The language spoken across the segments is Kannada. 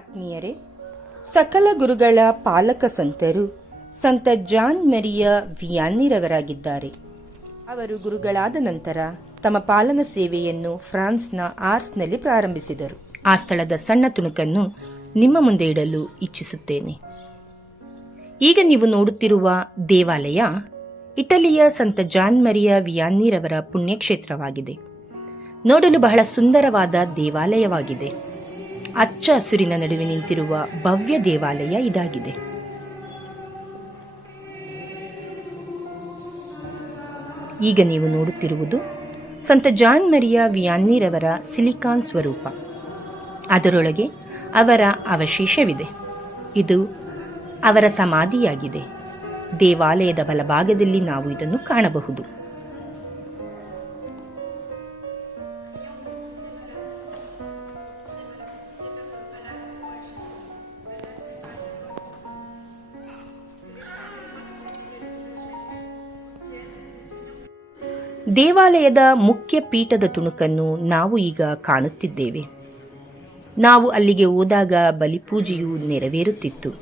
ಆತ್ಮೀಯರೇ, ಸಕಲ ಗುರುಗಳ ಪಾಲಕ ಸಂತರು ಸಂತ ಜಾನ್ ಮರಿಯ ವಿಯಾನಿರವರಾಗಿದ್ದಾರೆ. ಅವರು ಗುರುಗಳಾದ ನಂತರ ತಮ್ಮ ಪಾಲನ ಸೇವೆಯನ್ನು ಫ್ರಾನ್ಸ್ನ ಆರ್ಸ್ನಲ್ಲಿ ಪ್ರಾರಂಭಿಸಿದರು. ಆ ಸ್ಥಳದ ಸಣ್ಣ ತುಣುಕನ್ನು ನಿಮ್ಮ ಮುಂದೆ ಇಡಲು ಇಚ್ಛಿಸುತ್ತೇನೆ. ಈಗ ನೀವು ನೋಡುತ್ತಿರುವ ದೇವಾಲಯ ಇಟಲಿಯ ಸಂತ ಜಾನ್ ಮರಿಯ ವಿಯಾನಿರವರ ಪುಣ್ಯಕ್ಷೇತ್ರವಾಗಿದೆ. ನೋಡಲು ಬಹಳ ಸುಂದರವಾದ ದೇವಾಲಯವಾಗಿದೆ. ಹಚ್ಚ ಹಸುರಿನ ನಡುವೆ ನಿಂತಿರುವ ಭವ್ಯ ದೇವಾಲಯ ಇದಾಗಿದೆ. ಈಗ ನೀವು ನೋಡುತ್ತಿರುವುದು ಸಂತ ಜಾನ್ ಮರಿಯ ವಿಯಾನಿರವರ ಸಿಲಿಕಾನ್ ಸ್ವರೂಪ. ಅದರೊಳಗೆ ಅವರ ಅವಶೇಷವಿದೆ. ಇದು ಅವರ ಸಮಾಧಿಯಾಗಿದೆ. ದೇವಾಲಯದ ಬಲಭಾಗದಲ್ಲಿ ನಾವು ಇದನ್ನು ಕಾಣಬಹುದು. ದೇವಾಲಯದ ಮುಖ್ಯ ಪೀಠದ ತುಣುಕನ್ನು ನಾವು ಈಗ ಕಾಣುತ್ತಿದ್ದೇವೆ. ನಾವು ಅಲ್ಲಿಗೆ ಹೋದಾಗ ಬಲಿಪೂಜೆಯು ನೆರವೇರುತ್ತಿತ್ತು.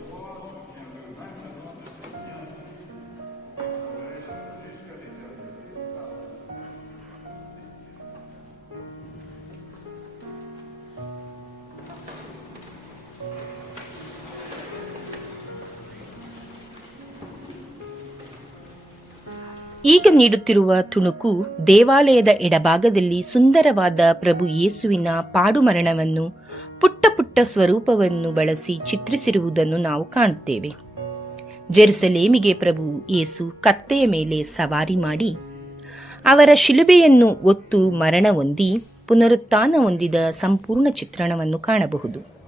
ಈಗ ನೀಡುತ್ತಿರುವ ತುಣುಕು ದೇವಾಲಯದ ಎಡಭಾಗದಲ್ಲಿ ಸುಂದರವಾದ ಪ್ರಭು ಯೇಸುವಿನ ಪಾಡುಮರಣವನ್ನು ಪುಟ್ಟ ಪುಟ್ಟ ಸ್ವರೂಪವನ್ನು ಬಳಸಿ ಚಿತ್ರಿಸಿರುವುದನ್ನು ನಾವು ಕಾಣುತ್ತೇವೆ. ಜೆರುಸಲೇಮಿಗೆ ಪ್ರಭು ಯೇಸು ಕತ್ತೆಯ ಮೇಲೆ ಸವಾರಿ ಮಾಡಿ ಅವರ ಶಿಲುಬೆಯನ್ನು ಹೊತ್ತು ಮರಣ ಹೊಂದಿ ಪುನರುತ್ಥಾನ ಹೊಂದಿದ ಸಂಪೂರ್ಣ ಚಿತ್ರಣವನ್ನು ಕಾಣಬಹುದು.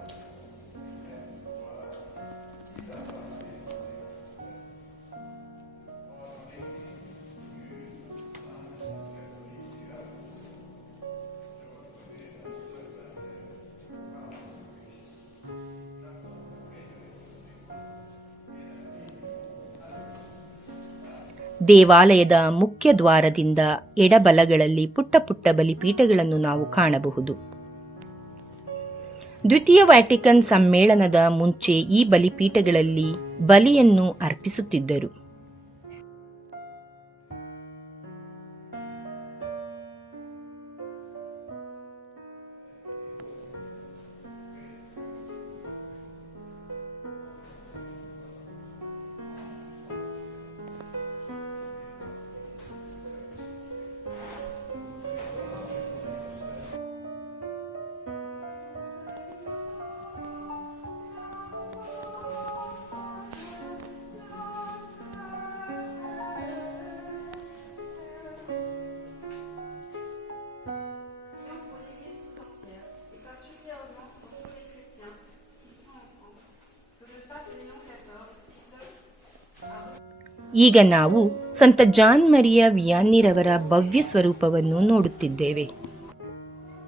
ದೇವಾಲಯದ ಮುಖ್ಯ ದ್ವಾರದಿಂದ ಎಡಬಲಗಳಲ್ಲಿ ಪುಟ್ಟ ಪುಟ್ಟ ಬಲಿಪೀಠಗಳನ್ನು ನಾವು ಕಾಣಬಹುದು. ದ್ವಿತೀಯ ವ್ಯಾಟಿಕನ್ ಸಮ್ಮೇಳನದ ಮುಂಚೆ ಈ ಬಲಿಪೀಠಗಳಲ್ಲಿ ಬಲಿಯನ್ನು ಅರ್ಪಿಸುತ್ತಿದ್ದರು. ಈಗ ನಾವು ಸಂತ ಜಾನ್ ಮರಿಯ ವಿಯಾನಿರವರ ಭವ್ಯ ಸ್ವರೂಪವನ್ನು ನೋಡುತ್ತಿದ್ದೇವೆ.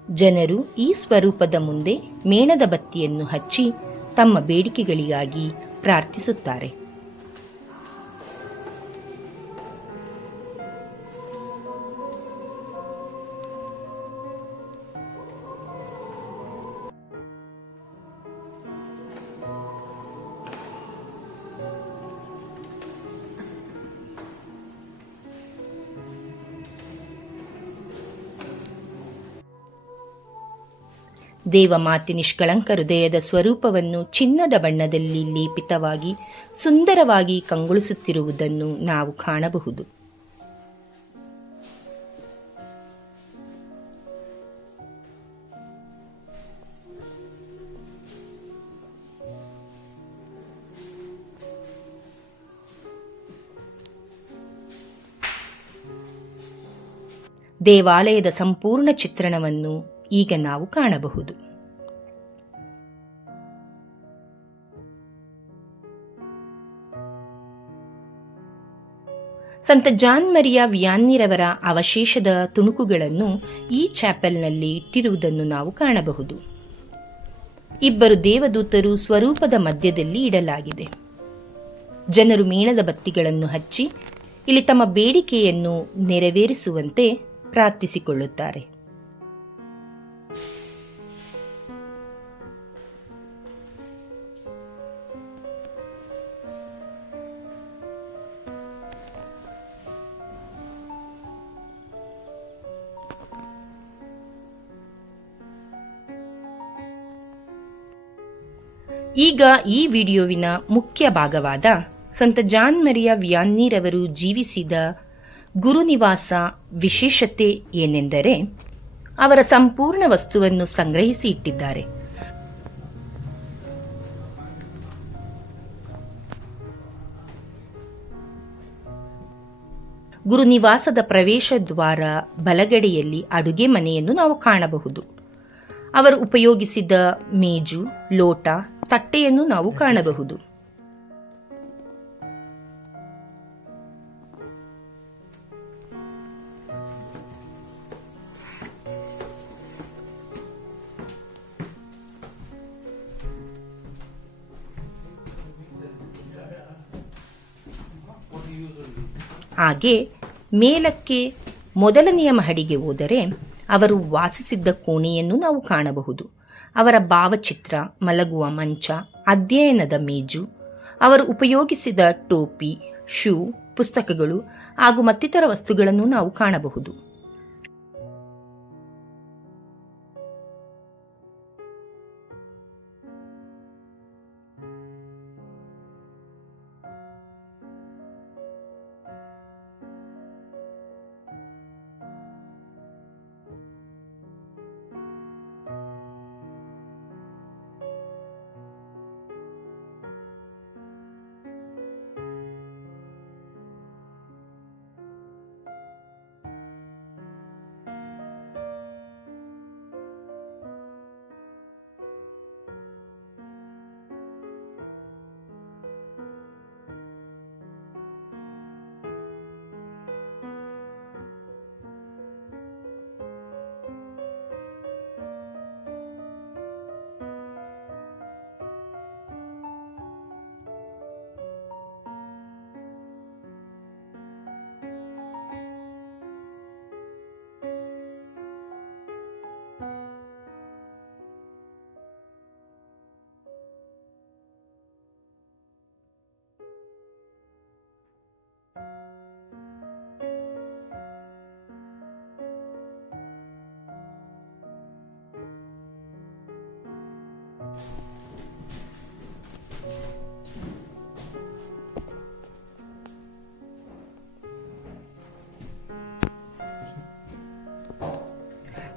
ಜನರು ಈ ಸ್ವರೂಪದ ಮುಂದೆ ಮೇಣದ ಬತ್ತಿಯನ್ನು ಹಚ್ಚಿ ತಮ್ಮ ಬೇಡಿಕೆಗಳಿಗಾಗಿ ಪ್ರಾರ್ಥಿಸುತ್ತಾರೆ. ದೇವಮಾತೆ ನಿಷ್ಕಳಂಕ ಹೃದಯದ ಸ್ವರೂಪವನ್ನು ಚಿನ್ನದ ಬಣ್ಣದಲ್ಲಿ ಲೇಪಿತವಾಗಿ ಸುಂದರವಾಗಿ ಕಂಗೊಳಿಸುತ್ತಿರುವುದನ್ನು ನಾವು ಕಾಣಬಹುದು. ದೇವಾಲಯದ ಸಂಪೂರ್ಣ ಚಿತ್ರಣವನ್ನು ಈಗ ನಾವು ಕಾಣಬಹುದು. ಸಂತ ಜಾನ್ ಮರಿಯ ವಿಯಾನಿರವರ ಅವಶೇಷದ ತುಣುಕುಗಳನ್ನು ಈ ಚಾಪೆಲ್ನಲ್ಲಿ ಇಟ್ಟಿರುವುದನ್ನು ನಾವು ಕಾಣಬಹುದು. ಇಬ್ಬರು ದೇವದೂತರು ಸ್ವರೂಪದ ಮಧ್ಯದಲ್ಲಿ ಇಡಲಾಗಿದೆ. ಜನರು ಮೇಣದ ಬತ್ತಿಗಳನ್ನು ಹಚ್ಚಿ ಇಲ್ಲಿ ತಮ್ಮ ಬೇಡಿಕೆಯನ್ನು ನೆರವೇರಿಸುವಂತೆ ಪ್ರಾರ್ಥಿಸಿಕೊಳ್ಳುತ್ತಾರೆ. ಈಗ ಈ ವಿಡಿಯೋವಿನ ಮುಖ್ಯ ಭಾಗವಾದ ಸಂತ ಜಾನ್ ಮರಿಯ ವಿಯಾನ್ನೀರವರು ಜೀವಿಸಿದ ಗುರುನಿವಾಸ ವಿಶೇಷತೆ ಏನೆಂದರೆ ಅವರ ಸಂಪೂರ್ಣ ವಸ್ತುವನ್ನು ಸಂಗ್ರಹಿಸಿ ಇಟ್ಟಿದ್ದಾರೆ. ಗುರುನಿವಾಸದ ಪ್ರವೇಶ ದ್ವಾರ ಬಲಗಡೆಯಲ್ಲಿ ಅಡುಗೆ ಮನೆಯನ್ನು ನಾವು ಕಾಣಬಹುದು. ಅವರು ಉಪಯೋಗಿಸಿದ ಮೇಜು, ಲೋಟ, ತಟ್ಟೆಯನ್ನು ನಾವು ಕಾಣಬಹುದು. ಹಾಗೆ ಮೇಲಕ್ಕೆ ಮೊದಲನೆಯ ಮಹಡಿಗೆ ಹೋದರೆ ಅವರು ವಾಸಿಸಿದ್ದ ಕೋಣೆಯನ್ನು ನಾವು ಕಾಣಬಹುದು. ಅವರ ಭಾವಚಿತ್ರ, ಮಲಗುವ ಮಂಚ, ಅಧ್ಯಯನದ ಮೇಜು, ಅವರು ಉಪಯೋಗಿಸಿದ ಟೋಪಿ, ಶೂ, ಪುಸ್ತಕಗಳು ಹಾಗೂ ಮತ್ತಿತರ ವಸ್ತುಗಳನ್ನು ನಾವು ಕಾಣಬಹುದು.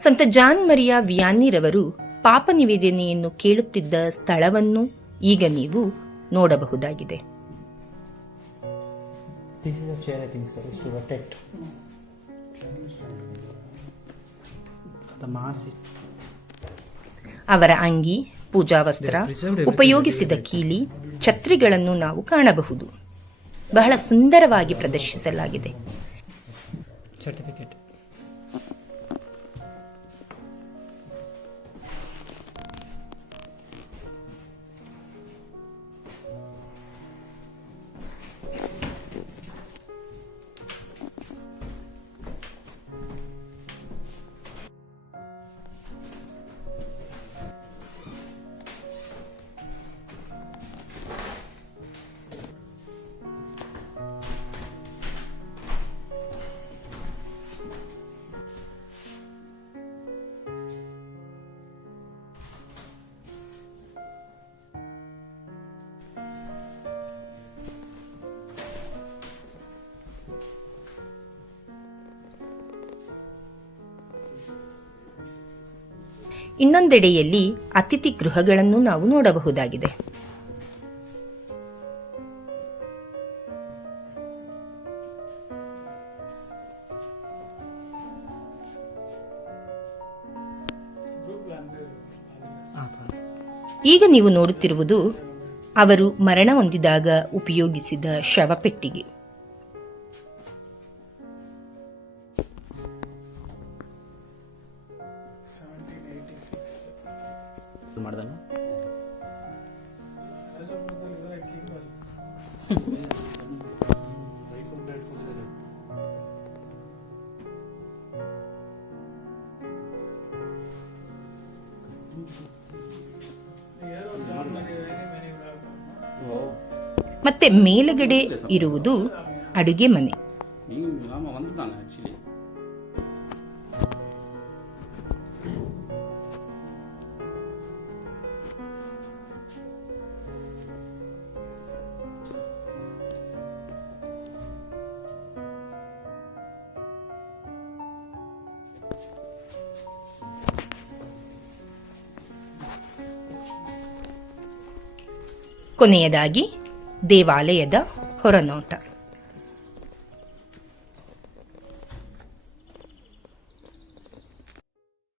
ಸಂತ ಜಾನ್ ಮರಿಯ ವಿಯಾನ್ನೀರವರು ಪಾಪ ನಿವೇದನೆಯನ್ನು ಕೇಳುತ್ತಿದ್ದ ಸ್ಥಳವನ್ನು ಈಗ ನೀವು ನೋಡಬಹುದಾಗಿದೆ. ಅವರ ಅಂಗಿ, ಪೂಜಾ ವಸ್ತ್ರ, ಉಪಯೋಗಿಸಿದ ಕೀಲಿ, ಛತ್ರಿಗಳನ್ನು ನಾವು ಕಾಣಬಹುದು. ಬಹಳ ಸುಂದರವಾಗಿ ಪ್ರದರ್ಶಿಸಲಾಗಿದೆ. ಇನ್ನೊಂದೆಡೆಯಲ್ಲಿ ಅತಿಥಿ ಗೃಹಗಳನ್ನು ನಾವು ನೋಡಬಹುದಾಗಿದೆ. ಈಗ ನೀವು ನೋಡುತ್ತಿರುವುದು ಅವರು ಮರಣ ಹೊಂದಿದಾಗ ಉಪಯೋಗಿಸಿದ ಶವಪೆಟ್ಟಿಗೆ. ಮತ್ತೆ ಮೇಲುಗಡೆ ಇರುವುದು ಅಡುಗೆ ಮನೆ. ಕೊನೆಯದಾಗಿ ದೇವಾಲಯದ ಹೊರನೋಟ.